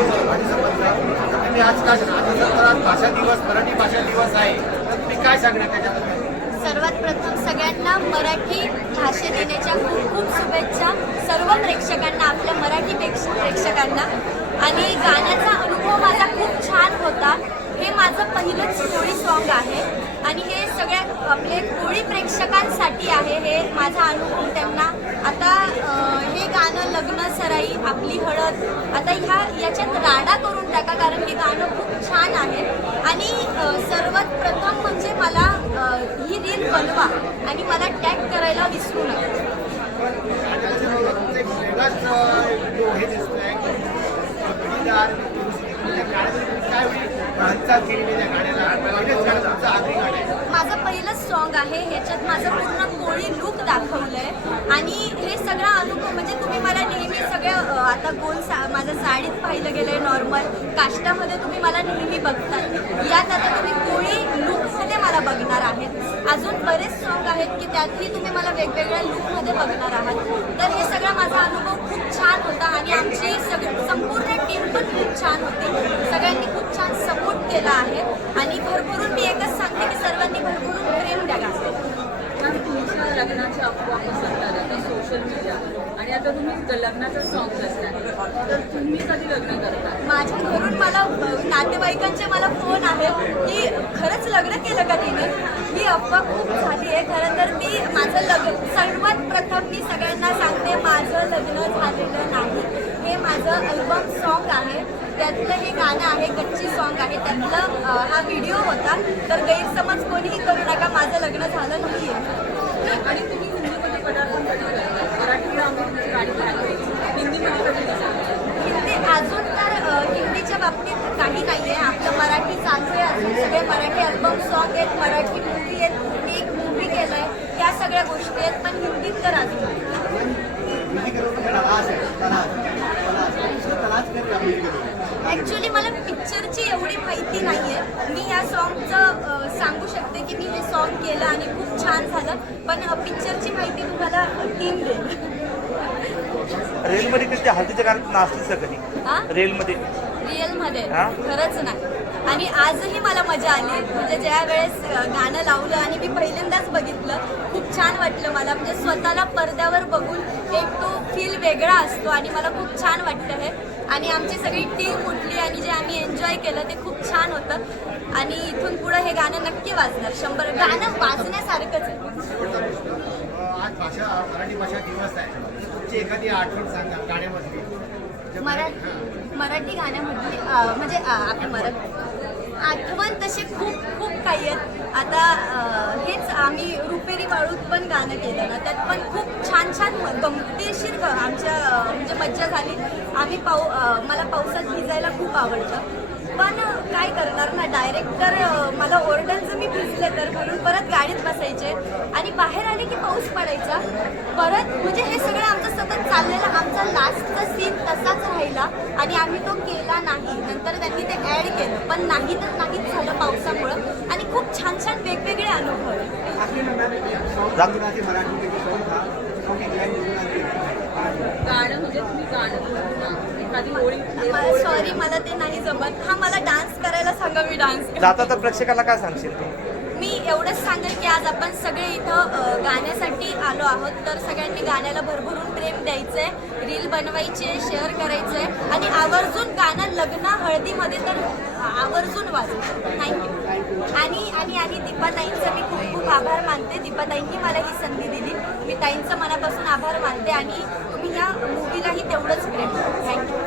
आणि आजकाल भाषा दिवस, मराठी भाषा दिवस आहे, तर तुम्ही काय सांगणार त्याच्याबद्दल? सर्वात प्रथम सगळ्यांना मराठी भाषे दिनाच्या खूप खूप शुभेच्छा सर्व प्रेक्षकांना, आपल्या मराठी प्रेक्षकांना. आणि गाण्याचा अनुभव माझा खूप छान होता. हे माझं पहिलंच कोळी सॉन्ग आहे आणि हे सगळ्या आपले कोळी प्रेक्षकांसाठी आहे. हे माझा अनुभव त्यांना. आता हे गाणं लग्न सराई, आपली हळद, आता याच्यात राडा करून टाका, कारण हे गाणं खूप छान आहे. आणि सर्वात प्रथम म्हणजे मला ही रील बनवा आणि मला टॅग करायला विसरू नका. माझं पहिलंच सॉन्ग आहे, ह्याच्यात माझं पूर्ण कोळी लुक दाखवलंय. आणि हे सगळा अनुभव म्हणजे तुम्ही मला नेहमी सगळ्या आता माझं साडीत पाहिलं गेलंय, नॉर्मल काष्टामध्ये तुम्ही मला नेहमी बघतात. यात आता तुम्ही कोळी लुकमध्ये मला बघणार आहेत. अजून बरेच सॉन्ग आहेत की त्यातही तुम्ही मला वेगवेगळ्या लुकमध्ये बघणार आहात. तर हे सगळा माझा अनुभव खूप छान होता आणि आमची संपूर्ण टीम पण खूप छान होती. सगळ्यांनी खूप छान सपोर्ट केला आहे आणि भरभरून मी एकच सांगते की सर्वांनी भरभरून प्रेम द्या. तुमच्या लग्नाच्या अफवा पसरतात आता सोशल मीडिया, आणि आता तुम्ही लग्नाचं सॉन्ग असतात, तर तुम्ही कधी लग्न करता? माझ्या घरून मला नातेवाईकांचे मला फोन आहे की खरंच लग्न केलं का तिने. ही अफवा खूप झाली आहे. खरं तर मी माझं लग्न सर्वात प्रथम मी सगळ्यांना सांगते, माझं लग्न झालेलं नाही. हे माझं अल्बम सॉन्ग आहे, त्यातलं हे गाणं आहे, कच्ची सॉन्ग आहे, त्यातलं हा व्हिडिओ होता. तर गैरसमज कोणीही करू नका, माझं लग्न झालं नाही आहे. आणि तुम्ही हिंदीमध्ये पदार्पण कधी करता? मराठी गाणी हिंदीमध्ये कधी करता? हिंदी अजून तर हिंदीच्या बाबतीत काही नाही आहे. आपलं मराठी चालू आहे अजून. सगळे मराठी अल्बम सॉन्ग आहेत, मराठी मूवी आहेत, मी एक मूवी केलं आहे, या सगळ्या गोष्टी आहेत. पण हिंदीत तर अजून ॲक्च्युली मला पिक्चरची एवढी माहिती नाही आहे. मी या सॉन्गचं सांगू शकते की मी हे सॉन्ग केलं आणि खूप छान झालं, पण पिक्चरची माहिती तुम्हाला टीम देईल. रेलमध्ये कधी हळदीच्या गाण्यात नाचलीस का कधी? रेलमध्ये? रिअलमध्ये खरंच नाही. आणि आजही मला मजा आली, म्हणजे ज्या वेळेस गाणं लावलं आणि मी पहिल्यांदाच बघितलं, खूप छान वाटलं मला. म्हणजे स्वतःला पडद्यावर बघून एक तो फील वेगळा असतो आणि मला खूप छान वाटतं हे. आणि आमची सगळी टीम उठली आणि जे आम्ही एन्जॉय केलं ते खूप छान होतं. आणि इथून पुढं हे गाणं नक्की वाजणार, 100. गाणं वाजण्यासारखंच आहे. आज मराठी भाषा दिवस आहे, तुमची एखादी आठवण सांगा गाण्यामधली. मराठी गाण्यामधली म्हणजे आपण आठवण तसे खूप खूप काही आहेत. आता हेच आम्ही रुपेरी वाळूत पण गाणं केलं ना, त्यात पण खूप छान छान गमतीशीर आमच्या म्हणजे मज्जा झाली. आम्ही मला पावसात भिजायला खूप आवडतं, पण काय करणार ना, डायरेक्टर मला ओरडायचं मी भिजले तर, म्हणून परत गाडीत बसायचे आणि बाहेर आले की पाऊस पडायचा परत. म्हणजे हे सगळं आमचं सतत चाललेलं. आमचा लास्टचा सीन तसाच राहिला आणि आम्ही तो केला नाही. नंतर त्यांनी ते ॲड केलं, पण नाही तर नाहीच झालं पावसामुळं. आणि खूप छान छान वेगवेगळे अनुभव. गाणं म्हणजे तुम्ही गाणं एखादी ओळी? सॉरी, मला ते नाही जमत. हा, मला डान्स करायला सांगा, मी डान्स जाता तर प्रेक्षकाला काय सांगशील तू? मी एवढंच सांगेल की आज आपण सगळे इथं गाण्यासाठी आलो आहोत, तर सगळ्यांनी गाण्याला भरभरून प्रेम द्यायचं आहे, रील बनवायची आहे, शेअर करायचं आहे आणि आवर्जून गाणं लग्न हळदीमध्ये तर आवर्जून वाजवायचं. थँक्यू. आणि आणि आणि दीपाताईंचं मी खूप खूप आभार मानते. दीपाताईंनी मला ही संधी दिली. मी ताईंचं मनापासून आभार मानते आणि तुम्ही ह्या मूवीलाही तेवढंच प्रेम. थँक्यू.